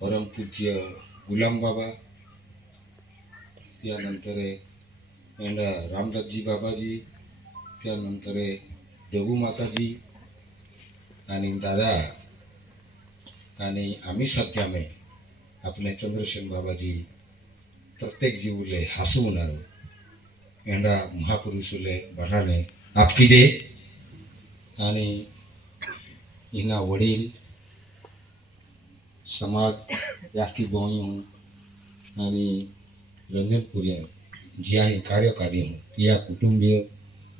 परम पूज्य गुलाम बाबा, त्यानंतर एंड रामदासजी बाबाजी, त्यानंतर देवू माताजी आणि दादा आणि आम्ही सध्या में अपने चंद्रसेन बाबाजी प्रत्येक जीवले हसवणार एंडा महापुरुषुले बढ़ाने आपकी जे आणि इना वडील समाज याकी गोयू आणि रंजनपुरिया ज्या कार्य काढी हूँ या कुटुंबीय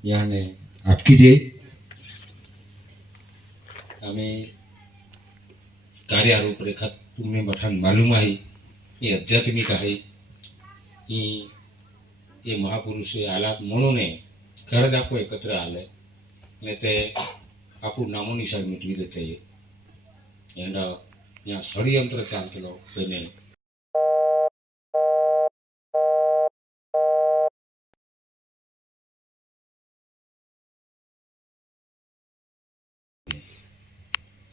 याने आपकी जे हमें कार्य रूपरेखा तुम्हें बठान मालूम है ये आध्यात्मिक है ये महापुरुष आलात म्हणून खरंच आपण एकत्र आलंय आणि ते आपण नामोनिशान मिटवी देते एंड या षडयंत्र चालतलो पहले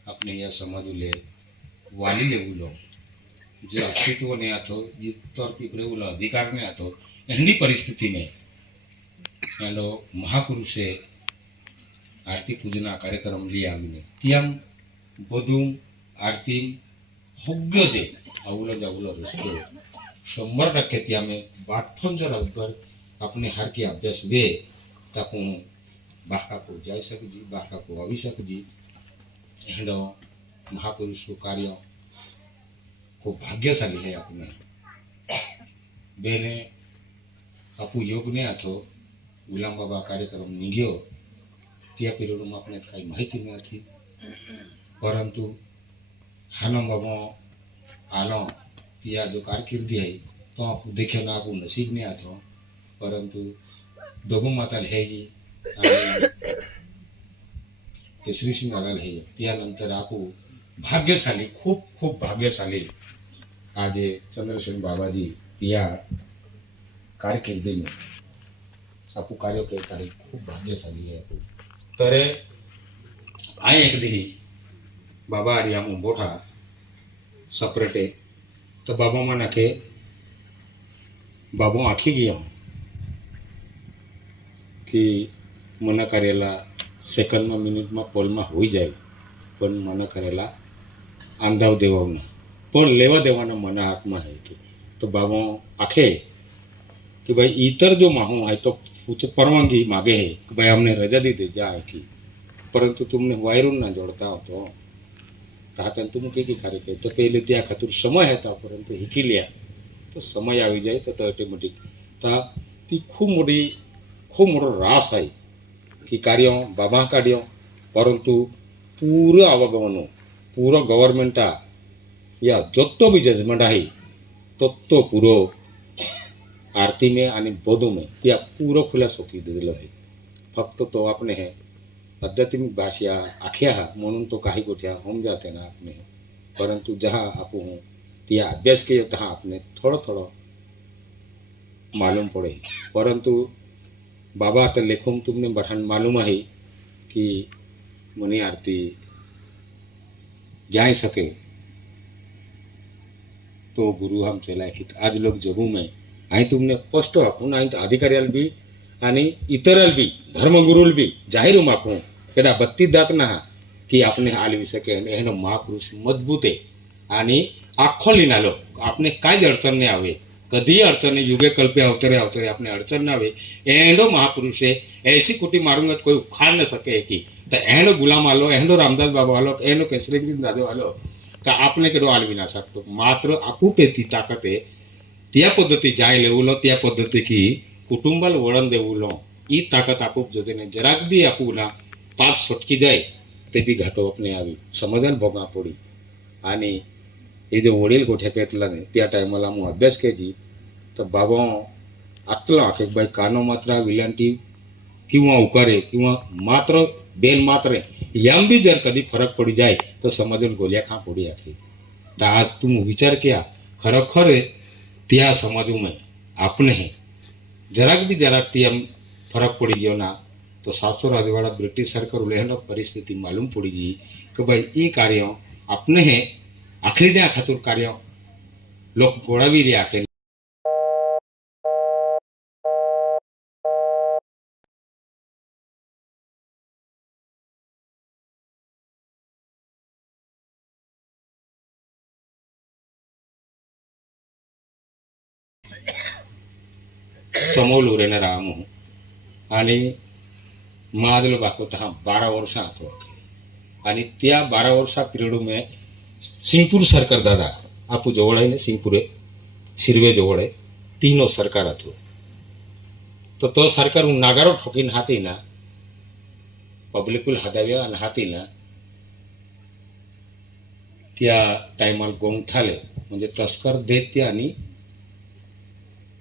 अपने या समाजुले वाली लेवलो जो अस्तित्व ने आतो ये तौर की उला अधिकार ने आतो एंडी परिस्थिति में एंडो महापुरुषे आरती पूजना कार्यक्रम लिया आवीने त्याम बधू आरती होग्य जे आवलं जावलं रस्तो 100% त्यामे बाठों जर अगर अपने हर की अभ्यास वे ताकू बाका को जाय सक जी बाका को आवी सक जी एंडो महापुरुष को कार्य को भाग्यशाली है अपने बेने अपू योग ने आथो गुलाम बाबा कार्यक्रम निग्यो त्या पीरियड में अपने कई माहिती नहीं परंतु हानो बाबा आलो त्या जो कारकिर्दी है तो आप देखे ना आपू नसीब ने आथो परंतु दोगो माता है केसरी सिंह आला है त्यानंतर आपू भाग्यशाली खूब खूब भाग्यशाली आज चंद्रसेन बाबाजी त्या कारकिर्दी में आपू कार्य कहता है खूब भाग्यशाली है आपू तरे आए एक दी बाबा आरियामू बोठा सपरेटे तो बाबा माना के बाबू आखी गया कि मना करेला सेकंड में मिनिट में पोल में हो जाए पण मना करेला अंदाव देवाना पण लेवा देवाना मना आत्मा है कि तो बाबा आखे कि भाई इतर जो माहू है तो कुछ परवानगी मांगे है कि भाई हमने रजा दी दे जाए थी परंतु तुमने वायरून ना जोड़ता हो तो कहा तुम कई कार्य कहे तो पहले त्या खातर समय है था परंतु हिकी लिया तो समय आ जाए तो ऑटोमेटिक ता ती खूब मोटो रास है कि कार्य बाबा काढ़ियो परंतु पूरा आवगवनो पूरा गवर्नमेंटा या जो भी जजमेंट है तो पूरो आरती में आणि बोधो में त्या पूरा खुला सोकी दिलो है फक्त तो आपने है आध्यात्मिक भाषा आख्या म्हणून तो काही गोठ्या होम जाते ना आपने परंतु जहाँ आपू त्या अभ्यास किया तहाँ आपने थोड़ा मालूम पड़े परंतु बाबा तो लेखों तुमने बढ़ान मालूम है कि मनी आरती जा सके तो गुरु हम चला कि आज लोग जगू में आई तुमने स्पष्ट आपण आई अधिकारी भी आणि इतरल भी धर्मगुरुल भी जाहीर माखू केडा बत्ती दात ना कि आपने आलवी सके एनो महापुरुष मजबूत है आणि आखो लीनालो आपने काय अडचण नहीं आवे कदी अड़चन युगे कल्पे अवतरे अपने अड़चन ना आवे एंडो महापुरुष है ऐसी कुटी मारूंगा तो कोई उखाड़ न सके कि तो एंडो गुलाम आलो एंडो रामदास बाबा आलो एंडो केसरी दादो आलो का आपने केडो आलवी ना सकतो मात्र आपू पेती ताकत है त्या पद्धती जाय लेवलो त्या पद्धती की कुटुंबाला वळण देवलो ई ताकत आपू जोते जराक भी आपू ना पाक सटकी जाए ते भी घाटो अपने आवी समाधान भोगा पड़ी आणि ये जो वडील गोठ्या घेतला ने त्या टायमाला मु अभ्यास केजी तर बाबा आतला आखे बाई कानो मात्रा विलांटी किंवा उकारे किंवा मात्र बेन मात्रे याम भी जर कभी फरक पड़ी जाए तो समाजन गोलिया खा पड़ी आखी तो आज तुम विचार किया खरोखर त्या समाजों में आपने है जराक भी जराक हम फरक पड़ी गयो ना तो 700 राजवाड़ा ब्रिटिश सरकार उलेहन परिस्थिति मालूम पड़ी गई कि भाई ये कार्य अपने है આખરી ત્યાં ખાતર કાર્ય લોકો ગોળાવી રહ્યા કે समोर उरेनं राहू आणि मादलो बाको हा 12 वर्ष હતો आणि त्या 12 वर्षा पिरियड में सिंगपूर सरकार दादा आपू जवळ आहे ને સિંગપુરે શિરવે જોડે तीनो सरकार હતું તો સરકાર નાગારો ઠોકીને હાથીના પબ્લિકુલ હદાવ્યા અને હાથીના त्या टायमार गोंगठाले म्हणजे तस्कर दैत्य आणि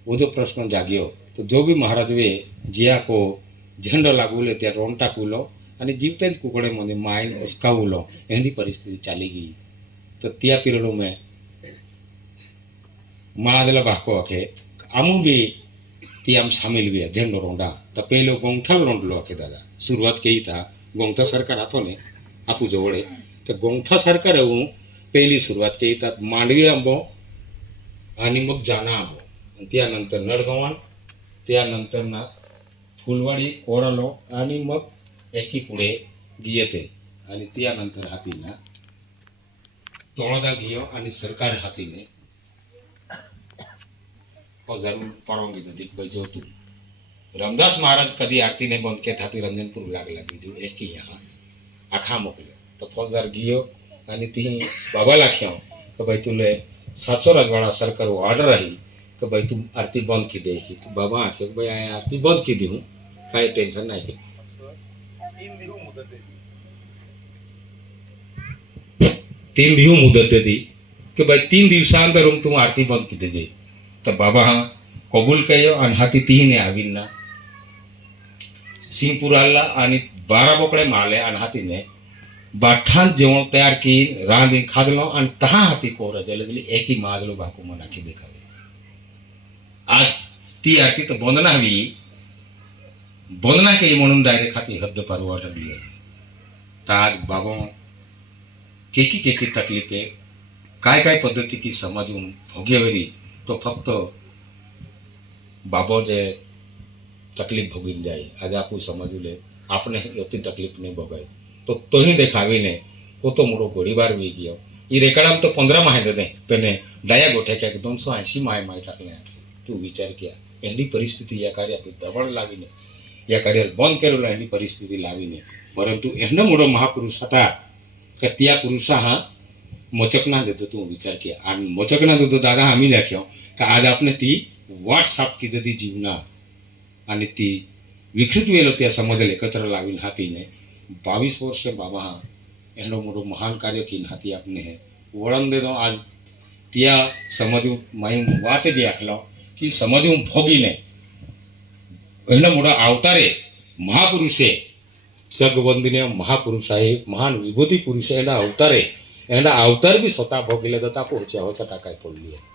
वो जो प्रश्न जाग्यो तो जो भी महाराज वे जिया को झंडो लागवले त्या रोन टाकवलो आणि जीवतेच कुकडेमध्ये मायन उसकावलो एनी परिस्थिती चाली गई तो त्या पिरियड में मादला बाको आखे आमू भी ती आम शामिल हुआ झंडो रोंडा तो पहले गोंगठाल रोंडलो आखे दादा शुरुआत कही था गोंगठा सरकार आतो ने आपू जवळे तो गोंगठा सरकार हूँ पहली सुरुवात कही था मांडवी आंबो आणि मग जाना आंबो त्यानंतर नडगवान त्यानंतर ना फुलवाडी कोरालो आणि मग एकी पुढे गियते आणि त्यानंतर हातीना तोळदा गियो आणि सरकार हातीने जरूर परवानगी दी भाई जो तू रामदास महाराज कधी आरती ने बंद के हाथी रंजनपुर लाग लगी जो एक ही यहाँ आखा मोकले तो फौजदार गियो आणि ती बाबा लाख्या कि भाई तुले 700 रजवाड़ा सरकार ऑर्डर रही कि भाई तुम आरती बंद की दे तो बाबा आखे भाई आरती बंद की दी हूँ काही टेंशन नाही की 3 दिवस मुदत दी कि भाई 3 दिवसांतर तुम आरती बंद की दे तो बाबा हाँ कबूल कयो आणि हाती तीने आवीना सिंगपुराला आणि 12 बोकडे माले आणि हातीने बाठान जेवण तयार की रांधी खादलो आणि तहा हाती को रजले दिली एक ही मागलो बाको मना की देखावे आज ती आरती तो बंद ना हवी बंद ना केली म्हणून डायरेक्ट हाती हद्द पार वाटली तर आज बाबा केकी तकलीफे काय पद्धती की समजून भोगेवरी तो फक्त बाबा जे तकलीफ भोगीन जाए आज आपू समजू ले आपने इतनी तकलीफ नहीं भोगाई तो ही देखावी ने वो तो मोड़ो गोड़ीबार भी गयो ये रेकड़ाम तो 15 माह दे पेने डाया गोठे क्या 280 माह टाकले तू विचार किया एनी परिस्थिति या कार्य दबड़ लावीने या कार्य बंद करेलो एनी परिस्थिति लावीने परंतु एनो मोड़ो महापुरुष था कि त्या पुरुषा हाँ मोचकना देतो तू विचार किया आणि मोचकना देतो दादा आम्ही दाखव का आज आपने ती वाट साफ की दी जीवना आणि ती विकृत वेलो त्या समाज एकत्र लावीन हाथीने 22 वर्ष बाबा हाँ एनो मोटो महान कार्य की हाथी आपने है वळण दे दो आज त्या समझू माई वात भी आखलो कि समझू भोगीने एनो मोटो अवतारे महापुरुषे जगवंदनीय महापुरुष आहे महान विभूती पुरुष एना अवतारे एना अवतार भी स्वतः भोगीले दता पोहच्या होचा टाकाय पडली आहे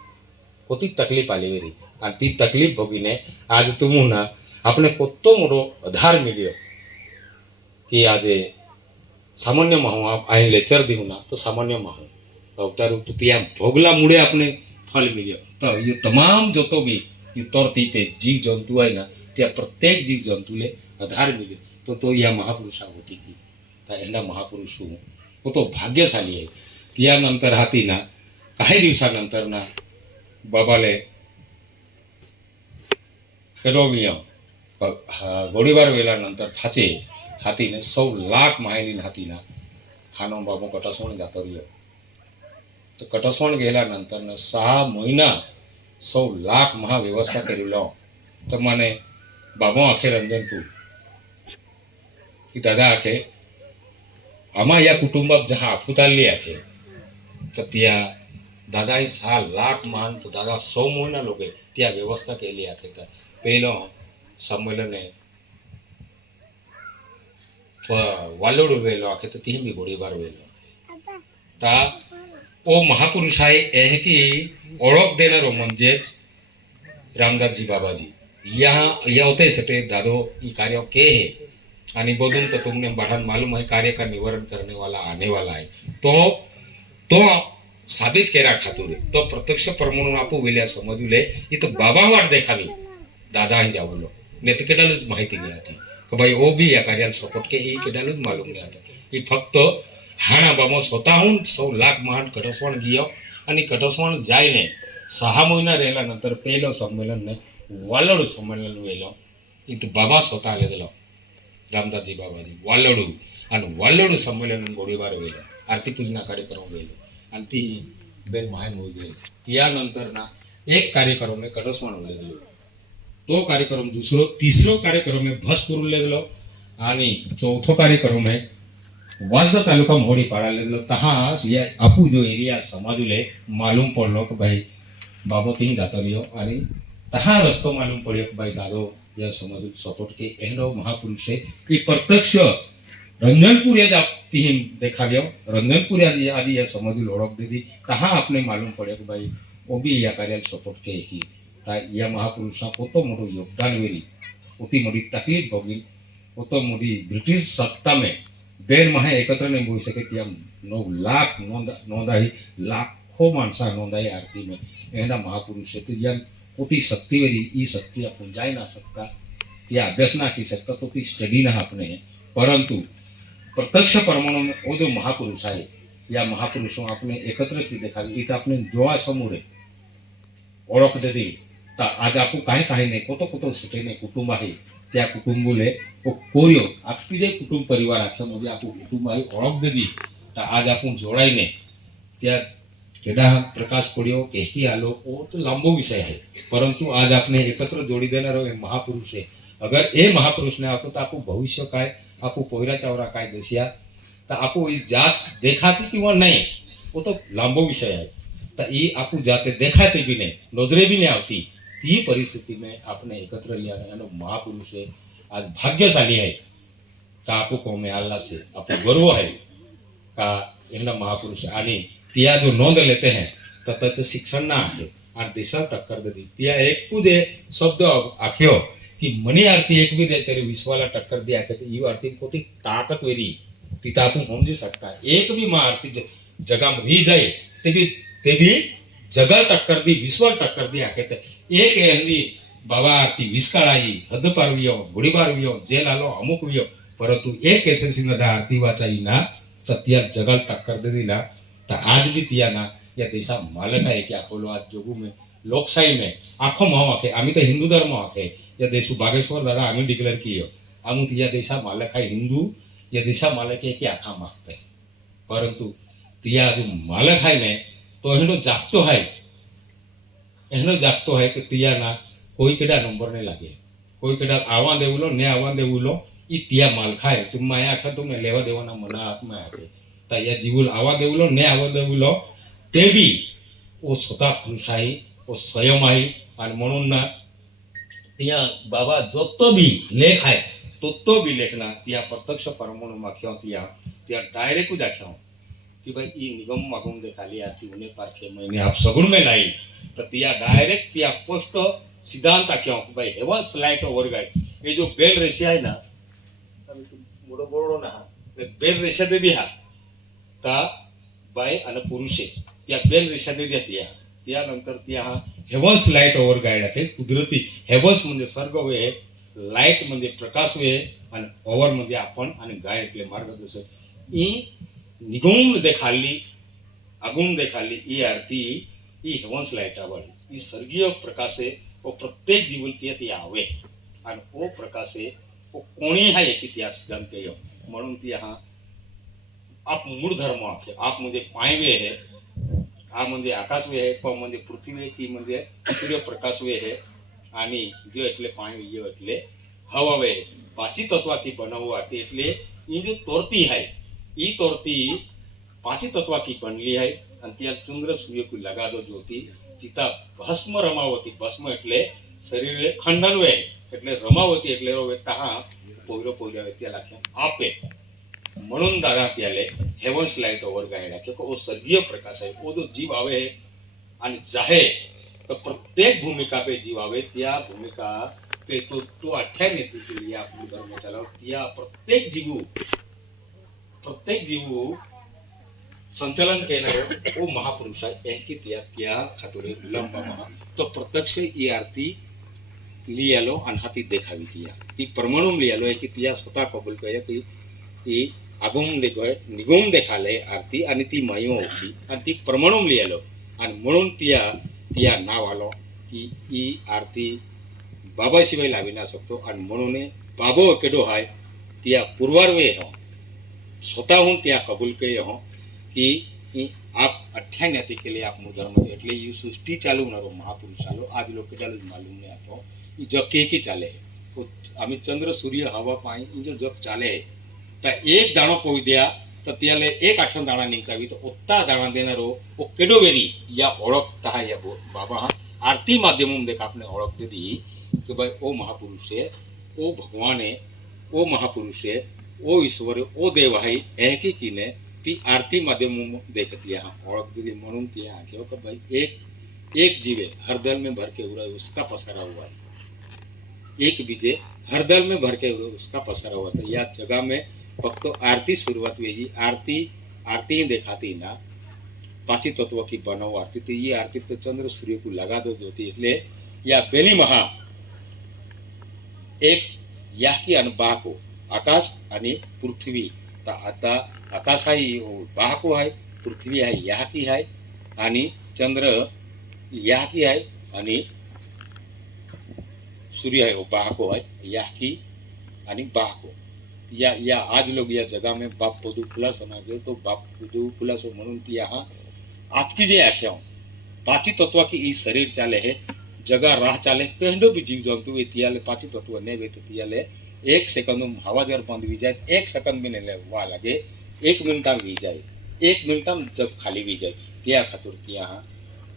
कोती तकलीफ आली वेरी आणि ती तकलीफ भोगीने आज तुमुना आपने कोतो मोटो आधार मिल्यो कि आज सामान्य माहू आप आए लेक्चर दी ना तो सामान्य माहू अवतार तो त्या भोगला मुड़े आपने फल मिल्यो तो ये तमाम जो तो भी ये तौरती पे जीव जंतु है ना त्या प्रत्येक जीव जंतु ले आधार मिल्यो तो यह महापुरुषा होती थी तो एना महापुरुष हूँ वो तो भाग्यशाली है त्यानंतर हाथी ना काही दिवसानंतर ना बाबाले केडोविया गोळीबार वेळानंतर फाचे हाथीने 100 लाख मायलीन हाथीना हानो बाबू कटसवण जातो रियो तो कटसवण गेल्यानंतर 6 महिना 100 लाख महा व्यवस्था करेलो तो माने बाबू आखे रंजनपुर की दादा आखे आमा या कुटुंबात जहाँ आफुताली आखे तो त्या दादा 6 लाख मान तो दादा 100 महिना लोगे त्या व्यवस्था केली आखे तर पहलो सम्मेलन है वालोड वेलो आखे तो तीन भी गोळीबार वेलो ता ओ महापुरुष आहे एह की ओळख देणारो म्हणजे रामदासजी बाबाजी यहाँ यह होते सटे दादो ये कार्य के है आणि बोलूं तो तुमने बढ़ान मालूम है कार्य का निवारण करने वाला आने वाला है तो साबित केरा खातुरे तो प्रत्यक्ष प्रमाण आपू वेल्या समजले इथं बाबा वाट देखावी दादा અહીં જાવલો ને તો કેટલાલું જ માહિતી ગયા હતી કે ભાઈ ઓ બી આ કાર્યાલ સપોર્ટ કે એ કેટલાલું જ માલુમ ગયા હતા એ ફક્ત હાણા બામો સ્વતઃહून 100 લાખ માંડ કટસવણ ગયો અને કટસવણ જાયને 6 મહિના રહેલા નંतर પહેલો સંમેલન ને વાલડું સંમેલન વેલો એ તો બાબા સ્વતः લેલો રામદાસજી બાબાજી વાલડું અને વાલડું સંમેલન ગોળીબાર વેલો આરતી પૂજના કાર્યક્રમ વેલો અને તી બેન મહાન હોઈ ગઈ त्यानंतरना एक कार्यक्रम में कटसवण लेलो तो कार्यक्रम दूसरो तीसरो कार्यक्रम में भस करून लेलो आणि चौथो कार्यक्रम में वाजदा तालुका मोहड़ी पाड़ा लेलो तहा ये आपू जो एरिया समाजुले मालूम पड़लो कि भाई बाबो ती जातो रियो आणि तहा रस्तो मालूम पड्यो कि भाई दादो या समाजु सपोर्ट के एनो महापुरुष है ई प्रत्यक्ष रंजनपुर या ती देखाव्यो रंजनपुर आदि या समाजु ओळख दीदी तहा आपने मालूम पड्यो कि भाई वो भी या कार्याल सपोर्ट के ही या महापुरुषा पोतो मोटो योगदान वेरी उती मोटी तकलीफ भोगी पोतो मोटी ब्रिटिश सत्ता में बेन महा एकत्र नहीं बोई सके त्या 9 लाख नोंदाई लाखों माणसा नोंदाई आरती में एना महापुरुष है या पोती शक्ति वेरी ई शक्ति अपन जाय ना सकता त्या अभ्यास ना की सकता तो ती स्टडी ना अपने परंतु प्रत्यक्ष परमाणु में वो जो महापुरुष है या महापुरुषों आपने एकत्र की देखावी इत आपने जोआ समोरे ओळख देदी आज आपू काय काय नाही कोतो सुटेने कुटुंब आहे त्या कुटुंबले कोरियो आपकी जे कुटुंब परिवार आख्या म्हणजे आपू कुटुंब आहे ओळख देदी तर आज आपण जोडायने त्या केडा प्रकाश पड्यो केही आलो ओ तो लांबो विषय है परंतु आज आपने एकत्र जोड़ी देनारो ए महापुरुष है अगर ए महापुरुष ने आवतो तो आपू भविष्य काय आपू पोयरा चावरा काय दसिया तो आपू इस जात देखाती किंवा नहीं वो तो लांबो विषय है तो ये आपू जाते देखाते भी नहीं नजरे भी नहीं आवती ती परिस्थिति में आपने एकत्र लिया है महापुरुष है आज भाग्यशाली है का आपको को में अल्लाह से आपको गर्व है का एमना महापुरुष आनी तिया जो नोंद लेते हैं तत शिक्षण ना आखे और देशा टक्कर दे दी तिया एक कुछ शब्द आख्यो कि मनी आरती एक भी दे तेरे विश्वाला टक्कर दी आखे तो यू आरती कोती ताकत वेरी तिता आपको समझ सकता है एक भी मां आरती जगह में रही जाए ते भी जगह टक्कर दी विश्व टक्कर दी आखे तो एक एमनी बाबा आरती विस्काळाई हद पारवियो गुड़ी पारवियो जेल आलो अमुक वियो परंतु एक केसर सिंह आरती वाचाई ना तो त्या जगह टक्कर दे दिला तो आज भी तिया ना या देशा मालक है क्या खोलो आज जोगू में लोकशाही में आखो माव आखे आम्ही तो हिंदू धर्म आखे या देशु बागेश्वर दादा आम्ही डिक्लेअर कियो आमु तिया देशा मालक है हिंदू या देशा मालक है कि आखा मागते परंतु तिया जो मालक है ने तो एनो जागतो है कि तिया ना कोई केडा नंबर नहीं लागे कोई केडा आवा देवलो ने आवा देवलो ई तिया मालखा है तुम माया आखा तुम्हें लेवा देवाना मना आत्मा आखे तया जीवल आवा देवलो ने आवा देवलो ते भी वो स्वतः पुरुष आहे वो स्वयं आहे आणि म्हणून ना तिया बाबा जो तो भी लेख है तो भी लेखना तिया प्रत्यक्ष परमाणु माख्या तिया डायरेक्ट जाख्या कि भाई ई निगम मागुम दे खाली आती उन्हें पारखे महीने आप सगुण में लाई तो तिया डायरेक्ट तिया पोस्ट सिद्धांत आख्या कि भाई हेवा स्लाइट ओवर गाइड ये जो बेल रेशिया है ना मोड़ो बोड़ो ना बेल रेशिया दे दिया ता बाय अन पुरुषे त्या बेल रेषा दे दिया त्यानंतर त्या हेवन्स लाईट ओव्हर गाईड आहे कुदरती हेवन्स म्हणजे स्वर्ग वे लाईट म्हणजे प्रकाश वे आणि ओव्हर म्हणजे आपण आणि गाईड એટલે मार्गदर्शक ई निगुण देखाली अगुण देखाली ई आरती ई हेवन्स लाईट आवडी ई स्वर्गीय प्रकाशे वो प्रत्येक जीवन ती आवे आणि ओ प्रकाशे वो कोणी हा एक इतिहास जानते हो म्हणून ती हा आप मूळ धर्म आखे आप म्हणजे पायवे है आ म्हणजे आकाश वे है प म्हणजे पृथ्वी है की म्हणजे सूर्य प्रकाश वे है आणि जो એટલે પાણી યો એટલે હવા વે પાચી તત્વ की બનાવવા એટલે ई जो तोरती है ई तोरती पांची तत्व की बनली है અને ત્યાં ચંદ્ર સૂર્ય को लगा दो ज्योति चिता भस्म रमावती भस्म એટલે શરીરે ખંડન વે એટલે રમાવતી એટલે વે તહા પોયરો પોયરો त्या લખ્યા આપે म्हणून दादा त्याले हेवन्स लाइट ओवर गाइड आहे क्योंकि वो स्वर्गीय प्रकाश है वो जो जीव आवे आणि जाहे तो प्रत्येक भूमिका पे जीव आवे त्या भूमिका पे तो अठ्या नेती केली आपण धर्म चालव त्या प्रत्येक जीव संचालन करणारे ओ महापुरुष आहे एक की त्या खातोरे गुलाम बाबा तो प्रत्यक्ष ही आरती लियालो आणि हाती देखावी ती परमाणु लियालो की तिया स्वतः कबूल करे ती आगुम देखोय निगुम देखाले आरती आणि ती मायो होती आणि ती परमाणु लियालो आणि म्हणून तिया नाव आलो की ही आरती बाबा शिवाय लावी ना शकतो आणि म्हणून बाबो केडो हाय तिया पूर्वारवे हो स्वतःहून त्या कबूल करे हो कि आप अठ्ठान्याती के लिए आप धर्म એટલે ये सृष्टि चालू होनारो महापुरुष आलो आज लोग के डालो मालूम नहीं आतो जग के चाले आम्ही चंद्र सूर्य हवा पाणी जो जग चाले तो एक दाणो पोई दिया तो त्याले एक आठवण दाणा निघतावी तो ओत्ता दाणा देणारो ओ केडो वेरी या ओळखता या बाबा हा आरती माध्यमों देख आपने ओळख दे दी कि भाई ओ महापुरुष है ओ भगवान है ओ महापुरुष है ओ ईश्वर ओ देव है एक ही किने ती आरती माध्यमों देखती है ओळख दिली म्हणून ती आंखों का भाई एक जीवे हर दल में भर के उड़ा उसका पसारा हुआ है एक बीजे हर दल में भर के उड़ा उसका पसारा हुआ था या जगह में फक्त आरती शुरुआत हुई आरती देखाती ना पांची तत्व की बनाओ आरती तो ये आरती तो चंद्र सूर्य को लगा दो ज्योति એટલે या बेनी महा एक या की अनबाह को आकाश आणि पृथ्वी आता आकाश आहे बाहको आहे पृथ्वी आहे या की आहे आणि चंद्र या की आहे आणि सूर्य है वो बाहको है या की आणि बाहको या आज लोग या जगह में बाप पदू प्लस समझो तो बाप पदू प्लस म्हणून ती यहाँ आज की जे आख्या पांची तत्व की ई शरीर चाले है जगह राह चाले कहडो भी जीव जंतु तियाले पांची तत्व ने वे तियाले एक सेकंड में हवा जर बंद हुई जाए एक सेकंड भी नहीं हुआ लगे एक मिनट वी जाए एक मिनट जब खाली भी जाए त्या खातर त्या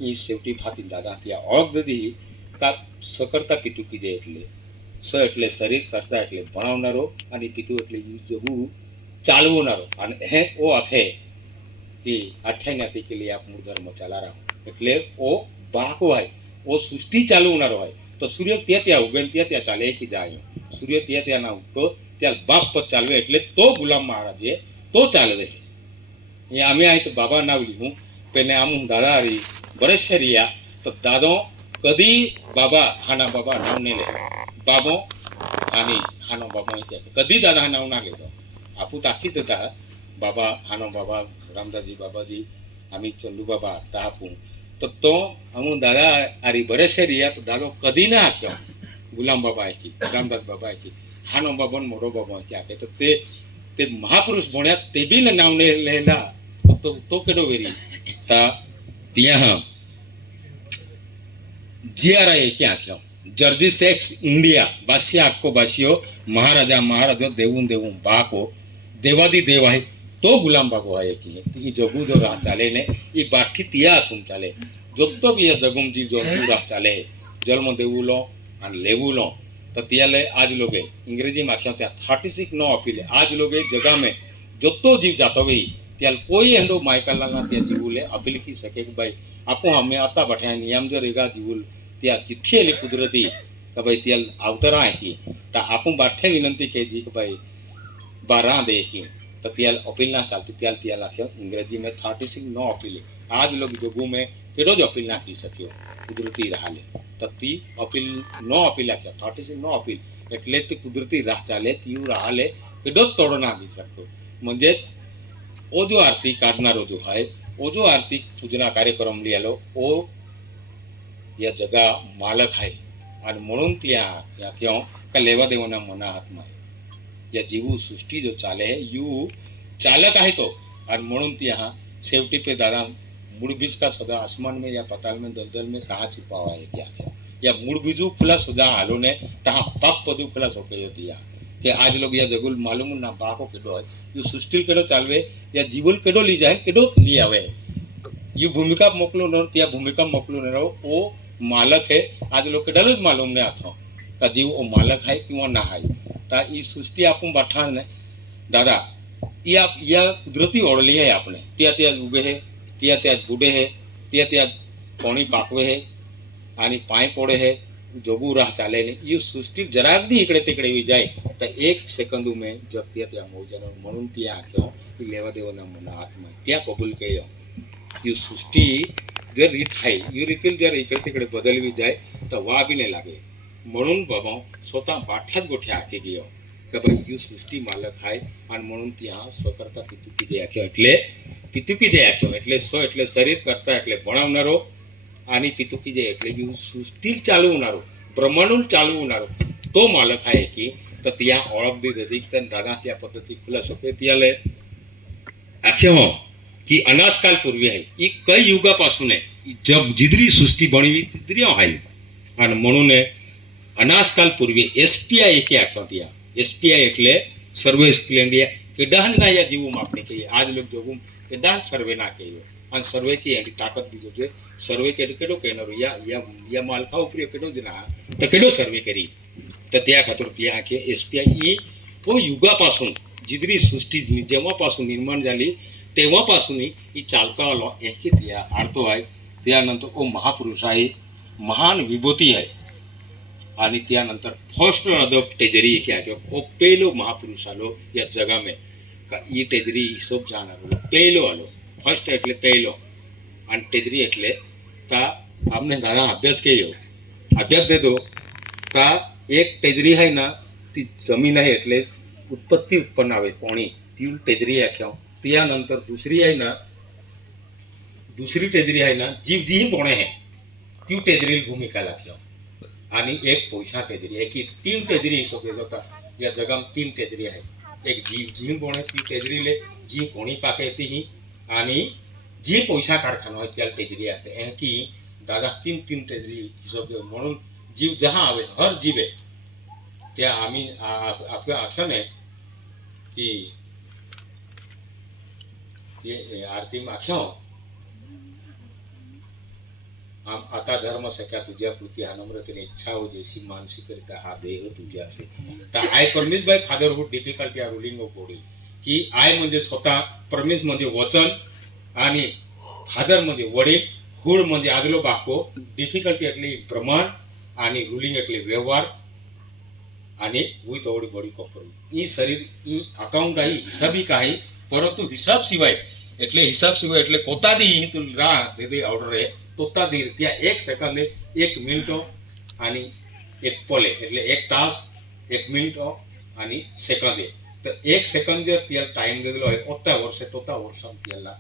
ई शेवटी फाती दादा त्या ओळख दी का सकरता पीटू की जे એટલે स એટલે શરીર કરતા એટલે ભણાવનારો અને પીટુ એટલે જવું ચાલવનારો અને હે ઓ આખે કે અઠ્યાન્યાથી કે लिए आप धर्म चला रहा એટલે ઓ બાકો હોય ઓ સૃષ્ટિ ચાલવનારો હોય તો સૂર્ય ત્યાં ઉગે ત્યાં ચાલે કે જાય સૂર્ય ત્યાં ના ઉગતો ત્યાં બાપ પર ચાલવે એટલે તો ગુલામ મહારાજે તો ચાલવે એ અમે અહીં તો બાબા નાવ લીધું પેલે આમ દાદા હરી બરસરિયા તો દાદો कधी बाबा हाना बाबा नाव ने ले बाबो आणि हानो बाबा कधी दादा नाव ना घेतो आपू ताकीच देता बाबा हानो बाबा रामदाजी बाबाजी आम्ही चंदू बाबा तापू तो हम दादा आरी बरेसे रिया तो दादो कधी ना आख्यो गुलाम बाबा आहे की रामदास बाबा आहे की हानो बाबा मोरो बाबा की आखे तो ते महापुरुष भण्या ते बी नाव ने लेला तो केडो वेरी ता तिया जिया क्या क्यों जर्जी सेक्स इंडिया बासिया आक्को बासियो महाराजा महाराजो देवून देवून बाको देवादी देव आहे तो गुलाम बाबू आहे की जगू जो राह चाले ने ई बाठी तिया तुम चाले जो तो भी जगुम जी जो राह चाले जन्म देवूलो आणि लेवूलो तो तियाले आज लोगे अंग्रेजी में आख्या त्या 36 नो अपीले आज लोगे जगह में जो तो जीव जातो भी त्याल कोई हंडो माइकल ना त्या जीवले अपील की सके कि भाई आपो हमें आता बैठा नियम जो रेगा जीवल त्या चिठ्ठी कुदरती कि भाई त्याल अवतरा है की ता आपू बाठे विनंती के जी कि भाई बारा दे की तो त्याल अपील ना चलती त्याल आख्यो अंग्रेजी में 36 नो अपील आज लोग जोगू में केडो जो अपील ना की सकियो कुदरती राहले तो ती अपील नो अपील आख्यो 36 नो अपील એટલે ती कुदरती राह चाले तीयू राहले केडो तोड़ ना दी सकतो म्हणजे ओ जो आरती काढणारो जो है ओ जो आरती पूजना कार्यक्रम लियालो ओ या जगह मालक है आणि म्हणून त्या क्यों का लेवा देवाना मना हातमा या जीव सृष्टि जो चाले है यू चालक है तो और म्हणून त्या सेवटी पे दादा मूड बीज का सदा आसमान में या पताल में दलदल में कहाँ छिपा हुआ है क्या या मूड बीजू खुला सदा हालो ने तहाँ पाक पदू खुला सोके दिया कि आज लोग या जगुल मालूम ना बाको केडो है यू सृष्टि केडो चालवे या जीवल केडो ली जाए केडो ली आवे यू भूमिका मोकलो न त्या भूमिका मोकलो न ओ मालक है आज लोग के डल मालूम ने आतो का जीव ओ मालक है कि वो ना है ता ई सृष्टि आपू बाठा ने दादा या कुदरती ओढ़ली है आपने त्या उगे है त्या बूढ़े है त्या कोणी पाकवे है आणि पाय पोड़े है जोगू राह चाले ने ये सृष्टी जराक बी इकडे तिकडे बी जाय तर एक सेकंद में जगत्या त्या मौजन म्हणून ती आख्यो ती लेवा देवना मना आत्मा त्या कबूल केयो ये सृष्टी जर रीत आहे ही रीतील जर इकडे तिकडे बदलवी जाय तर वा बी नाही लागे म्हणून बाबा स्वतः बाठाच गोठ्या आखी गयो કે ભાઈ યુ સૃષ્ટિ માલક હાય અને म्हणून ત્યાં સ્વકર્તા પિતુકી જે આખ્યો એટલે પિતુકી જે આખ્યો એટલે સ્વ એટલે શરીર કરતા એટલે ભણાવનારો आणि પિતુકી જે એટલે યુ સૃષ્ટિ ચાલવનારો બ્રહ્માંડ ચાલવનારો તો માલક आहे की तर ત્યાં ઓળખ દી દીધી तर दादा त्या पद्धती फिलॉसॉफी त्याले आख्यो की अनासकाल पूर्वी आहे ही कई युगापासून आहे जब जिद्री सृष्टी बनवी तिद्री आहे आणि म्हणून अनासकाल पूर्वी एसपीआई एके आख्यो ત્યાં एसपीआई એટલે સર્વે સ્કિલ ઇન્ડિયા કે ડાહના યા જીવું આપણે કહીએ આજ લોક જોગું કે ડાહ સર્વે ના કહીએ અને સર્વે की એની તાકાત બીજો છે સર્વે કે કેડો કહેનારો યા માલકા ઉપરી કેડો જ ના તો કેડો સર્વે કરી तर त्या खातर त्या की एसपीआई ही तो युगापासून जिद्री सृष्टी जेव्हापासून निर्माण झाली तेव्हापासून ही चालता आलो एकी त्या आरतो आहे त्यानंतर तो महापुरुष आहे महान विभूती आहे आणि त्यानंतर फर्स्ट अदब टेजरी क्या जो वो पहलो महापुरुष आलो या जगह में का ये टेजरी सब जाणार पहलो आलो फर्स्ट એટલે પહેલો અને ટેજરી એટલે તા हमने दादा अभ्यास केलो अभ्यास दे दो का एक टेजरी है ना ती जमीन आहे એટલે उत्पत्ती उत्पन्न આવે कोणी ती टेजरी आख्यो त्यानंतर दुसरी आहे ना दुसरी टेजरी आहे ना जीव जी बोणे है ती टेजरी भूमिका लाख्यो आणि एक पैसा टेजरी आहे की तीन टेजरी हिशोब होता या जगात तीन टेजरी आहे एक जीव बोणे ती टेजरीले जी कोणी पाके येते ही आणि जी पैसा कारखाना आहे त्याला टेजरी आहे है की दादा तीन तीन टेजरी हिशोब म्हणून जीव जहां आवे हर जीवे त्या आम्ही आपल्या आख्याने की ये आरती में आख्यो आता धर्म सख्या तुझ्या कृती अनम्रतेने इच्छा हो जैसी मानसिकरित्या हा देह तुझ्या असे तर आय Paramesh by fatherhood difficulty are ruling of body की आय म्हणजे स्वतः परमेश म्हणजे वचन आणि फादर म्हणजे वडील हुड म्हणजे आदलो बाको डिफिकल्टी એટલે પ્રમાણ आणि રૂલિંગ એટલે વ્યવહાર અને વિથ ઓડી બોડી કોપર ઈ શરીર ઈ અકાઉન્ટ આઈ હિસાબી કાઈ પરંતુ હિસાબ સિવાય એટલે કોતાદી તું રા દેદે ઓર્ડર રે તોતાદી ત્યાં 1 સેકન્ડ 1 મિનિટ आणि 1 પોલે એટલે 1 તાસ 1 મિનિટ आणि સેકન્ડ તો 1 સેકન્ડ જે ત્યાં ટાઈમ દેલો હોય ઓતા વર્ષમ પેલા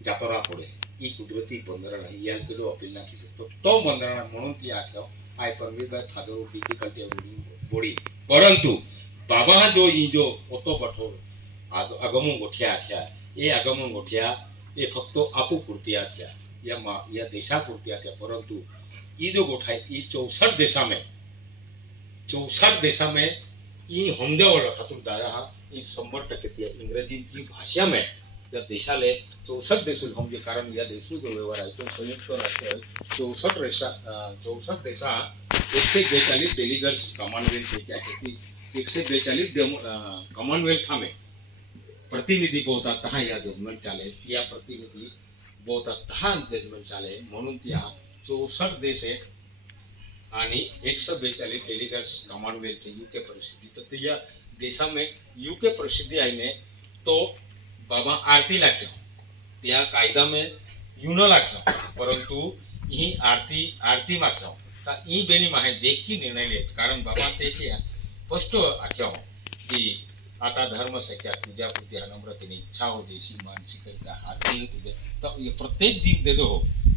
જાતો રા પડે ई कुदरती बंधन या केलो अपील नाखी सकतो तो बंधन म्हणून ती आख्यो I Paramesh bye father difficulty बोडी परंतु बाबा जो ई जो ओतो बठो आगमन गोठ्या आख्या ए आगमन गोठ्या ए फक्त आपू पूर्ती आख्या या देशा पूर्ती आख्या परंतु ई जो गोठा है ई 64 देशा में ई हमजावळ खातून दादा हा ई 100% इंग्रजी की भाषा में या देशाले 64 देशों हमजे कारण या देशों जो व्यवहार आहे तो संयुक्त राष्ट्र 64 देशा 142 डेलिगेट्स कॉमनवेल्थ के आहे 142 कॉमनवेल्थ में प्रतिनिधी बोलतात तहा या जजमेंट चाले या प्रतिनिधी बोलतात तहा जजमेंट चाले म्हणून त्या 64 देश आहे आणि 142 डेलिगेट्स कॉमनवेल्थ के यूके परिस्थिती तर या देशा में यूके परिस्थिती आहे ने तो बाबा आरती लाख्यो त्या कायदा में यून लाख्यो परंतु ही आरती माख्यो का ई बेनी माहे जे की निर्णय लेत कारण बाबा ते की स्पष्ट आख्यो की आता धर्म सख्या तुझ्या प्रती अनम्रतेने इच्छा हो जैसी मानसिकता हाती तुझे तो ये प्रत्येक जीव दे दो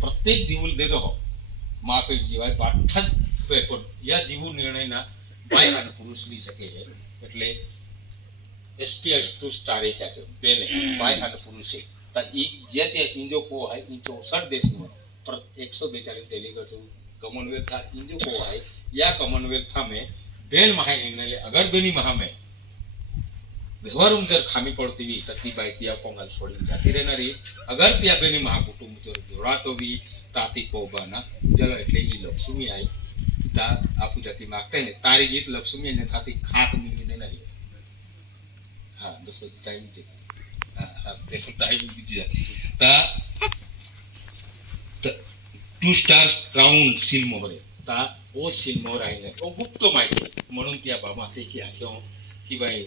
प्रत्येक जीवल दे दो मापे जीवाय पाठन पे या जीवू निर्णय ना बाय अन पुरुष ली सके है એટલે एसपीएस टू स्टार एक है बेने बाय हन पुरुष है ता ई जे ते इंजो को है इन 64 देश में पर 142 डेलीगेट कॉमनवेल्थ था इंजो को है या कॉमनवेल्थ में बेन महा निर्णय ले अगर बेनी महा में व्यवहार जर खामी पड़ती हुई तती बाई त्या पोंगल छोड़ी जाती रहनारी अगर त्या बेनी महा कुटुंब जर जोड़ा तो भी ताती को बना जल એટલે ઈ લક્ષ્મી आई ता आपू जाती मागते ने तारी गीत लक्ष्मी ने थाती खाक मिली देनारी हाँ दोस्तों टाइम थे हाँ देखो टाइम दीजिए ता 2 स्टार्स क्राउन सील मोहरे ता वो सिल्मोर आईने वो गुप्त माहिती म्हणून त्या बाबा ते की आख्यो कि भाई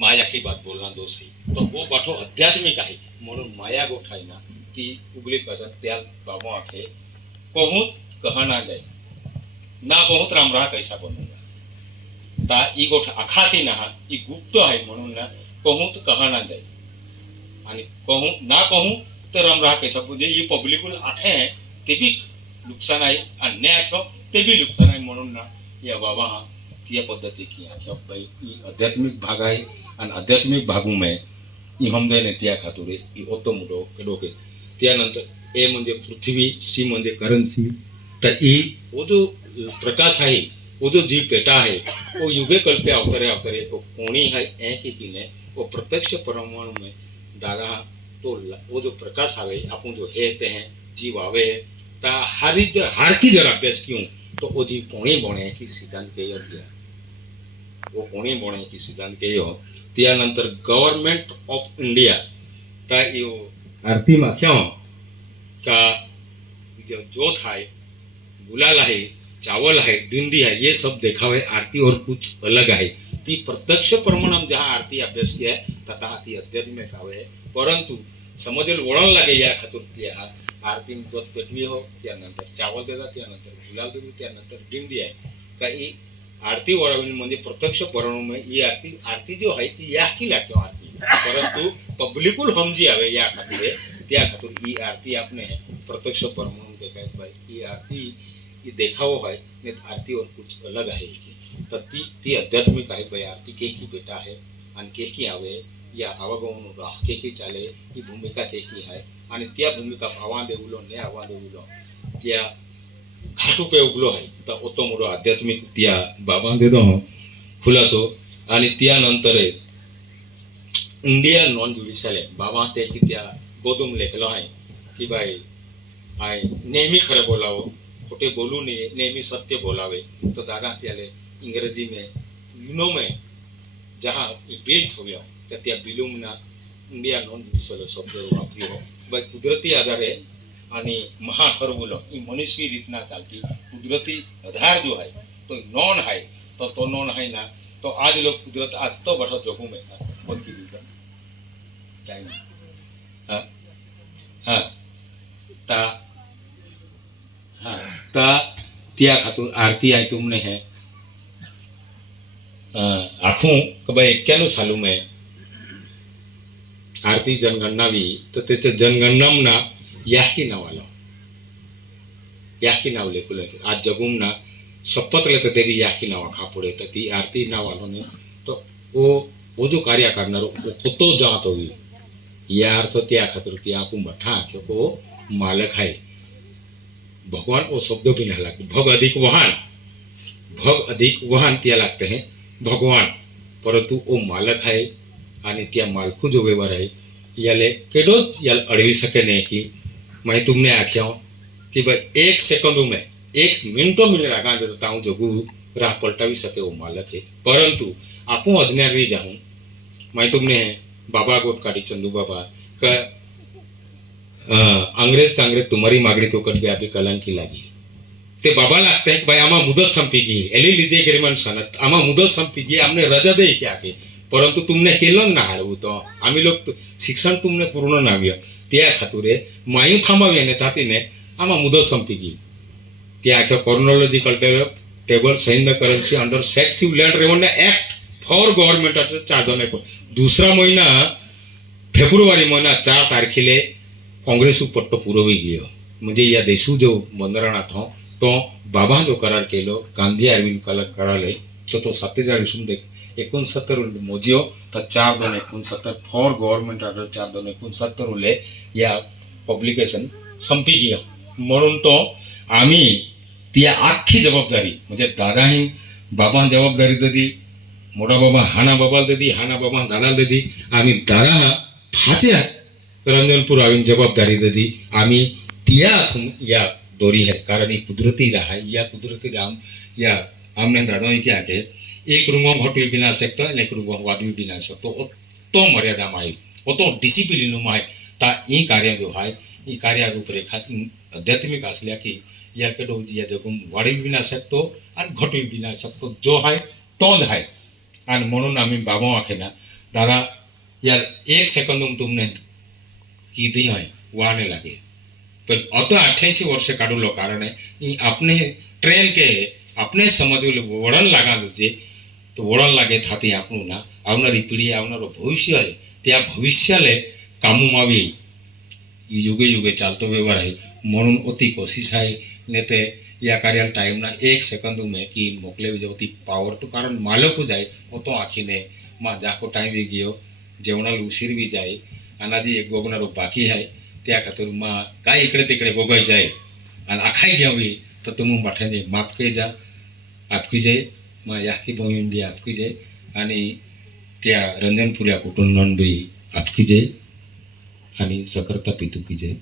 माया की बात बोलना दोस्ती तो वो बाठो आध्यात्मिक आहे म्हणून माया गोठाईना ती उगली कसत त्या बाबा आखे कहूत कहा ना जाए ना कहूत राम रहा कैसा बनूंगा ता ई गोठ आखाती ना ई गुप्त आहे म्हणून ना कहूत कहा ना जाए आणि कहूं ना कहूं तर राम रहा कैसा म्हणजे ही पब्लिकूल आखे ते भी नुकसान आहे आणि नाही आठव ते भी नुकसान आहे म्हणून ना या बाबा हा त्या पद्धती की आठव भाई आध्यात्मिक भाग आहे आणि आध्यात्मिक भागू में ई हमदे ने त्या खातुरे ई ओतो मुडो केडो के त्यानंतर ए म्हणजे पृथ्वी सी म्हणजे करन्सी तर ई वो जो प्रकाश आहे वो जो जीव पेटा है वो युगे कल्पे अवतरे वो कोणी है ए की ने वो प्रत्यक्ष परमाणु में दादा तो वो जो प्रकाश आवे अपन जो हेते हैं जीव आवे ता हर की जरा अभ्यास क्यों तो वो जीव कोणी बने की सिद्धांत के दिया वो कोणी बने की सिद्धांत के हो त्यानंतर गवर्नमेंट ऑफ इंडिया ता यो आरती में क्यों का जो जोत है गुलाल है चावल है डिंडी है ये सब देखावे आरती और कुछ अलग है ती प्रत्यक्ष प्रमाण जहाँ आरती अभ्यास किया है तथा ती आध्यात्मिक आवे परंतु समजेल वळण लागे या खातर त्या आरती में दूध पेटवी हो त्यानंतर चावल देता त्यानंतर गुलाल देता त्यानंतर डिंडी आहे का ही आरती वळवणी म्हणजे प्रत्यक्ष परमाणु में ये आरती जो है ती या की लागतो आरती परंतु पब्लिकूल समजी आवे या खातिर त्या खातिर ही आरती आपने प्रत्यक्ष परमाणु देखाय भाई ही आरती ये देखावो है ने आरती और कुछ अलग है तर ती आध्यात्मिक आहे भाई आरती के की बेटा है आणि के की आवे या आवागमन राह के चाले ही भूमिका के की है आणि त्या भूमिका आवा देवलो ने आवा देवलो त्या घाटू पे उगलो है तर ओतो मोडो आध्यात्मिक त्या बाबा देदो खुलासो आणि त्यानंतर इंडिया नॉन ज्युडिशियल बाबा ते की त्या गोदुम लेखलो आहे की भाई आय नेहमी खरं बोलावं खोटे बोलू नये नेहमी सत्य बोलावे तो दादा त्याले इंग्रजी में यूनो में जहाँ बिल थोव्यो तर त्या बिलुमना इंडिया नॉन ज्युडिशियल शब्द वापर्यो भाई कुदरती आधारे आणि महाखरवुलो ही मनुष्य रीतना चालती कुदरती आधार जो है तो नॉन है तो नॉन है ना तो आज लोग कुदरत आज तो बढ़ो जगू में बोल की क्या हाँ हाँ ता हाँ ता त्या खातूर आरती आई तुमने है आखूं कि भाई 91 सालों में आरती जनगणना भी तो त्याचं जनगणना ना याकी नावाला याकी नाव लेखुले आज जगूम ना शपथ लेते तेरी याकी नावा खा पुढे तर ती आरती नावालो ने तो वो जो कार्य करणारो वो कोतो जात होई या अर्थ त्या खातर ती आपण मठा को मालक है भगवान वो शब्द भी नहीं लगते भग अधिक वाहन त्या लगते हैं भगवान परंतु वो मालक है आणि त्या मालकू जो व्यवहार है याले केडो याल अड़वी सके नहीं कि मैं तुमने आख्या कि भाई 1 सेकंड में 1 मिनटों में लगा देता हूँ जगू राह पलटा भी सके वो मालक है परंतु आपू अज्ञान रही जाऊँ मैं तुमने बाबा गोट काटी चंदू बाबा का अंग्रेज तुम्हारी मागणी तो कट गया अभी कलंकी लागी ते बाबा लागते हैं कि भाई आमा मुदत संपी गई एली लीजिए एग्रीमेंट सनत आमा मुदत संपी गई हमने रजा दे क्या के परंतु तुमने केलं ना हाडवू तो आम्ही लोक शिक्षण तुमने पूर्ण नाव्य त्या खातुरे मायू थांबावी ने तातीने आमा मुदत संपी गई त्या आख्या chronological table sign the currency under सेक्सिव land revenue act for government चादोने दुसरा महिना फेब्रुवारी महिना 4 तारखेले काँग्रेस पट्टो पुरवी गयो म्हणजे या देशू जो बंदराणात हो तो बाबा जो करार केलो गांधी अरविंद करार तो 47 मोजियो तर 4/2/69 फॉर गव्हर्नमेंट ऑर्डर 4/2/69 या पब्लिकेशन संपी गया म्हणून तो आम्ही ती आखी जबाबदारी म्हणजे दादा ही बाबा जबाबदारी दिली मोठा बाबा हाना बाबाला दिली हाना बाबा दादाला दिली आम्ही दादा फाचे रंजनपूर आम्ही जबाबदारी दिली आम्ही तिया या दोरी है कारण ही कुदरती रहा या कुदरती राम या हमने दादा की आगे एक रुंगों घोटी बिना सकता एक रुंगों वादवी बिना सकता तो मर्यादा में तो डिसिप्लिन में ता ये कार्य जो है ये कार्य रूपरेखा आध्यात्मिक असल्या की या केडो या जगून वाढीव बी ना शकतो आणि घटूय बी ना शकतो जो आहे तोच आहे आणि म्हणून आम्ही बाबा वाखेना दादा यार 1 सेकंद तुमने कीधी है वाने लगे पर अत 88 वर्ष काढू लो कारण है ई अपने ट्रेन के अपने समझ वड़न लगा दे तो वड़न लागे थाती आपणु ना आवनारी पीढ़ी आवनारो भविष्य है त्या भविष्याले कामू आवी युगे युगे चालतो व्यवहार आहे म्हणून अति कोशिश आहे ने ते या कार्याल टाइम ना 1 सेकंड में की मोकले जवती पावर तो कारण मालक जाय तो आखीने मा जाको टाइम वी गयो जेवणाला उशीर बी जाय अनाजी एक गोगणारो बाकी आहे त्या खातर मा काय इकडे तिकडे गोगाई जाय आणि आखाई घ्यावी तर तुम्ही माठाने माफ के जा आपकी जाय मा याकी बोईन बी आपकी जाय आणि त्या रंजनपुऱ्या कुटुंबान बी आपकी जाय आणि सकरता पितू की जाय